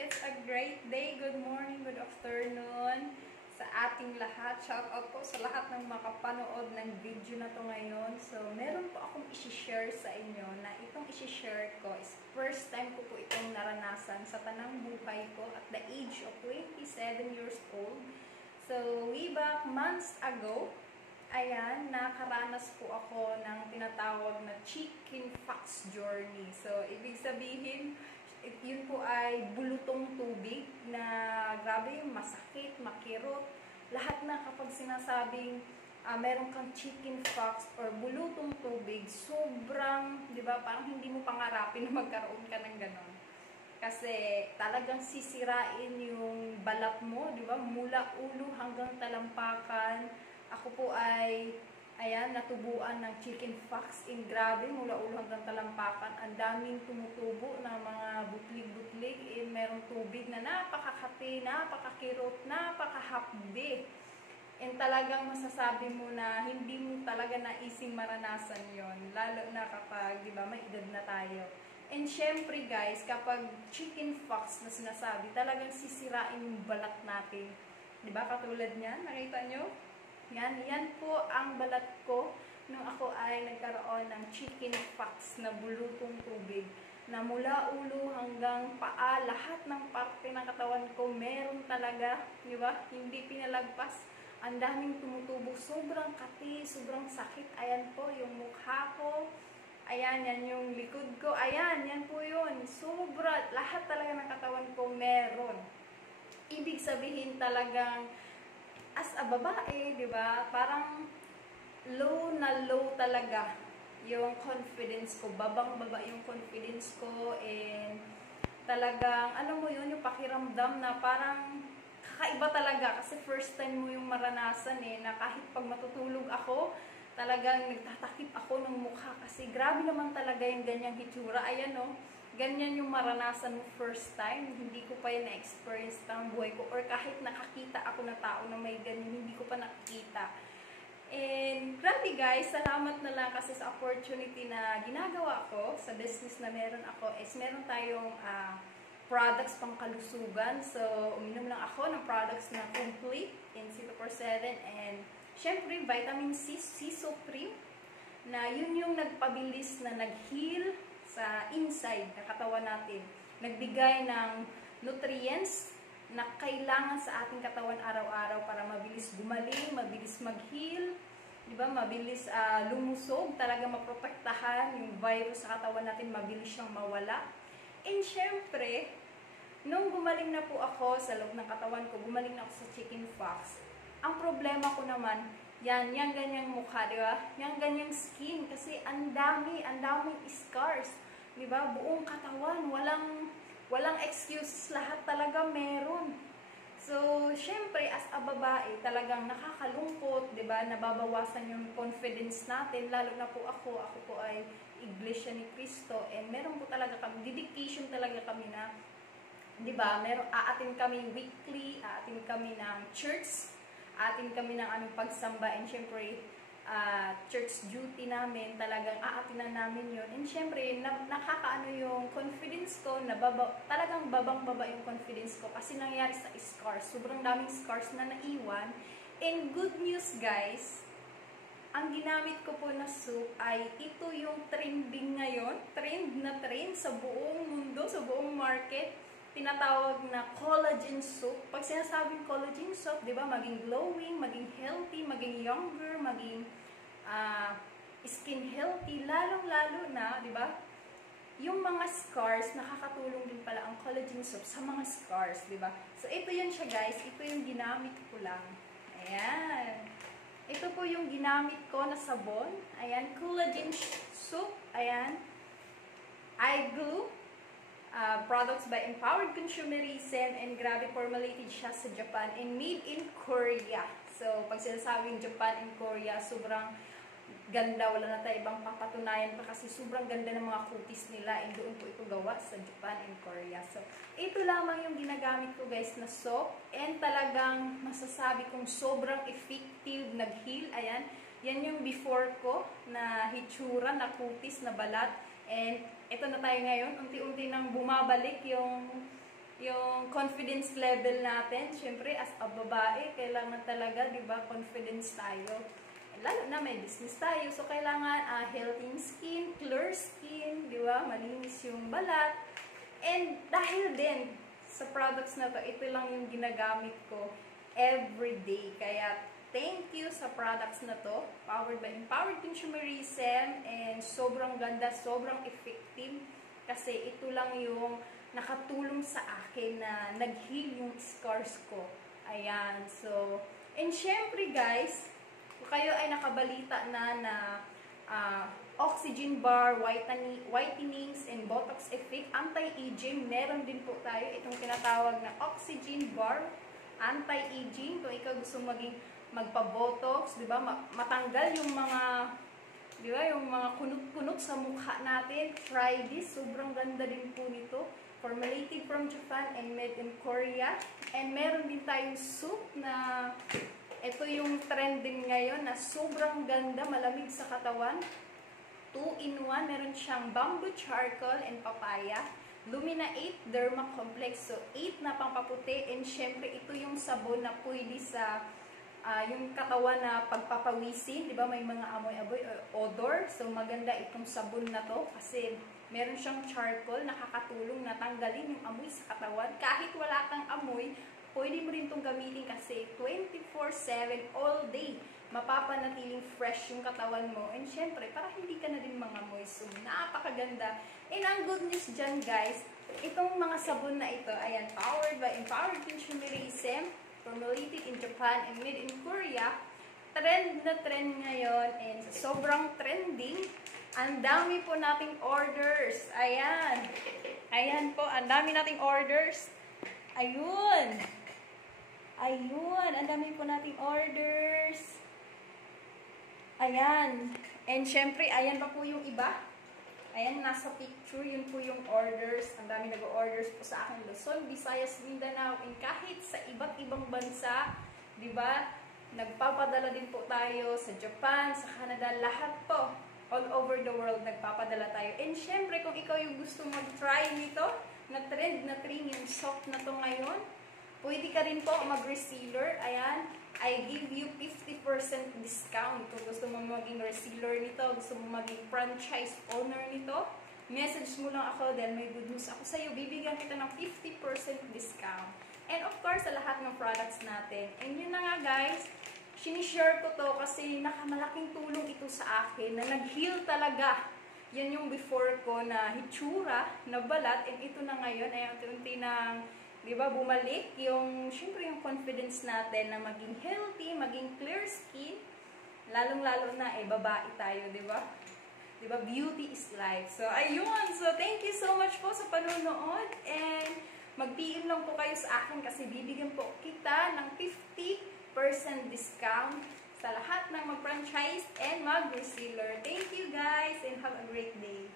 It's a great day. Good morning, good afternoon sa ating lahat. Shout out po sa lahat ng makapanood ng video na to ngayon. So, meron po akong isi-share sa inyo na itong isi-share ko is first time ko po itong naranasan sa tanang buhay ko at the age of 27 years old. So, way back months ago, ayan, nakaranas po ako ng tinatawag na chicken fox journey. So, ibig sabihin, yun po ay bulutong tubig na grabe, masakit, makirot. Lahat na kapag sinasabing meron kang chicken fox or bulutong tubig, sobrang, di ba, parang hindi mo pangarapin na magkaroon ka ng ganon. Kasi talagang sisirain yung balat mo, di ba, mula ulo hanggang talampakan. Ako po ay, ayan, natubuan ng chicken fox. Grabe, mula ulo hanggang talampakan. Ang daming tumutubo ng mga butlig-butlig. Merong tubig na napakakati, napakakirot, napakahapde. And talagang masasabi mo na hindi mo talaga naising maranasan yon, lalo na kapag, di ba, may edad na tayo. And syempre guys, kapag chicken fox na sinasabi, talagang sisirain yung balat natin. Di ba, katulad niyan, nakita nyo? Yan po ang balat ko nung ako ay nagkaroon ng chicken fox na bulutong tubig. Na mula ulo hanggang paa, lahat ng parte ng katawan ko meron talaga, di ba? Hindi pinalagpas. Ang daming tumutubo, sobrang kati, sobrang sakit. Ayan po yung mukha ko. Ayan, yan yung likod ko. Ayan, yan po yun. Sobra, lahat talaga ng katawan ko meron. Ibig sabihin talagang as a babae, di ba, parang low na low talaga yung confidence ko. Babang-baba yung confidence ko and talagang, alam mo yun, yung pakiramdam na parang kakaiba talaga kasi first time mo yung maranasan na kahit pag matutulog ako, talagang nagtatakip ako ng mukha kasi grabe naman talaga yung ganyang hitsura. Ayan o, ganyan yung maranasan mo first time. Hindi ko pa yan na-experience ng buhay ko or kahit nakakita ako na tao na may ganyan, hindi ko pa nakikita. And grabe guys, salamat na lang kasi sa opportunity na ginagawa ko sa business na meron ako is meron tayong products pang kalusugan. So, uminom lang ako ng products na complete in C247 and syempre, vitamin C, C-Supreme, na yun yung nagpabilis na nag-heal sa inside na katawan natin. Nagbigay ng nutrients na kailangan sa ating katawan araw-araw para mabilis gumaling, mabilis mag-heal, di ba? Mabilis lumusog, talaga maprotektahan yung virus sa katawan natin, mabilis siyang mawala. And syempre, nung gumaling na po ako sa loob ng katawan ko, gumaling na ako sa chicken fox. Ang problema ko naman, yan ganyang mukha, di ba? Yan ganyang skin, kasi ang daming scars, di ba? Buong katawan, walang excuses, lahat talaga meron. So, syempre, as a babae, talagang nakakalungkot, di ba? Nababawasan yung confidence natin, lalo na po ako po ay Iglesia ni Cristo, and meron po talaga kami, dedication talaga kami na, di ba? Aatin kami weekly, aatin kami ng church, atin kami ng aming pagsamba, and syempre, church duty namin, talagang aatinan namin yun. And syempre, nakakaano yung confidence ko, talagang babang-baba yung confidence ko kasi nangyari sa scars. Sobrang daming scars na naiwan. And good news guys, ang ginamit ko po na soup ay ito yung trending ngayon, trend na trend sa buong mundo, sa buong market. Tinatawag na collagen soup. Pag sinasabing collagen soup, di ba, maging glowing, maging healthy, maging younger, maging skin healthy, lalong-lalo na, di ba, yung mga scars, nakakatulong din pala ang collagen soup sa mga scars, di ba? So, ito yun siya guys, ito yung ginamit ko lang. Ayan. Ito po yung ginamit ko na sabon. Ayan, collagen soup. Ayan. Eye glue. Products by Empowered Consumerism, and grabe, formulated siya sa Japan and made in Korea. So, pag sinasabing Japan and Korea, sobrang ganda, wala na tayo ibang papatunayan pa kasi sobrang ganda ng mga kutis nila, and doon po ito gawa sa Japan and Korea. So, ito lamang yung ginagamit ko guys na soap, and talagang masasabi kong sobrang effective, nag-heal. Ayan, yan yung before ko na hitsura, na kutis, na balat. And ito na tayo ngayon, unti-unti nang bumabalik yung yung confidence level natin. Siyempre, as a babae, kailangan talaga, di ba, confidence tayo. Lalo na may business tayo, so kailangan healthy skin, clear skin, di ba, malinis yung balat. And dahil din sa products na to, ito lang yung ginagamit ko everyday. Kaya, thank you sa products na to, powered by Empowered Consumerism, and sobrang ganda, sobrang effective, kasi ito lang yung nakatulong sa akin na nag-heal yung scars ko. Ayan. So, and syempre guys, kung kayo ay nakabalita na oxygen bar, whitenings, and botox effect, anti-aging, meron din po tayo itong tinatawag na oxygen bar, anti-aging. Kung ikaw gusto magpa-botox, di ba, matanggal yung mga, di ba, yung mga kunot-kunot sa mukha natin, try this. Sobrang ganda din po nito. Formulated from Japan and made in Korea. And meron din tayong soup na ito yung trending ngayon na sobrang ganda, malamig sa katawan. 2-in-1, meron siyang bamboo charcoal and papaya. Lumina 8 Derma Complex. So 8 na pampaputi, and syempre ito yung sabon na pwede sa yung katawan na pagpapawisin, di ba, may mga amoy-amoy odor. So maganda itong sabon na to kasi meron siyang charcoal, nakakatulong na tanggalin yung amoy sa katawan. Kahit wala kang amoy, pwede mo rin itong gamitin kasi 24/7 all day mapapanatiling fresh yung katawan mo. And syempre, para hindi ka na din mangamoy. So napakaganda. And ang good news dyan guys, itong mga sabon na ito, ayan, powered by Empowered Consumerism, formulated in Japan and made in Korea. Trend na trend ngayon, and sobrang trending. Ang dami po nating orders. Ayan. Ayan po, ang dami nating orders. Ayun. Ayun, ang dami po nating orders. Ayan. And syempre, ayan pa po yung iba. Ayan, nasa picture, yun po yung orders. Ang dami nag-orders po sa akin. Luzon, Visayas, Mindanao, and kahit sa iba't ibang bansa, di ba? Nagpapadala din po tayo sa Japan, sa Canada, lahat po. All over the world, nagpapadala tayo. And syempre, kung ikaw yung gusto mag-try nito, na trend na premium soft na to ngayon, pwede ka rin po mag-reseller. Ayan, I give you 50% discount. Kung gusto mo maging reseller nito, gusto mo maging franchise owner nito, message mo lang ako, then may good news ako sa'yo. Bibigyan kita ng 50% discount. And of course, sa lahat ng products natin. And yun na nga guys, sinishare ko to kasi nakamalaking tulong ito sa akin na nag-heal talaga. Yan yung before ko na hitsura, na balat, and ito na ngayon ay unti-unti nang, di ba, bumalik yung, syempre yung confidence natin na maging healthy, maging clear skin, lalong-lalo na babae tayo, di ba? Di ba, beauty is life. So, ayun. So, thank you so much po sa panonood, and mag-PM lang po kayo sa akin kasi bibigyan po kita ng 50% discount sa lahat ng mag-franchise and mag-reseller. Thank you guys and have a great day.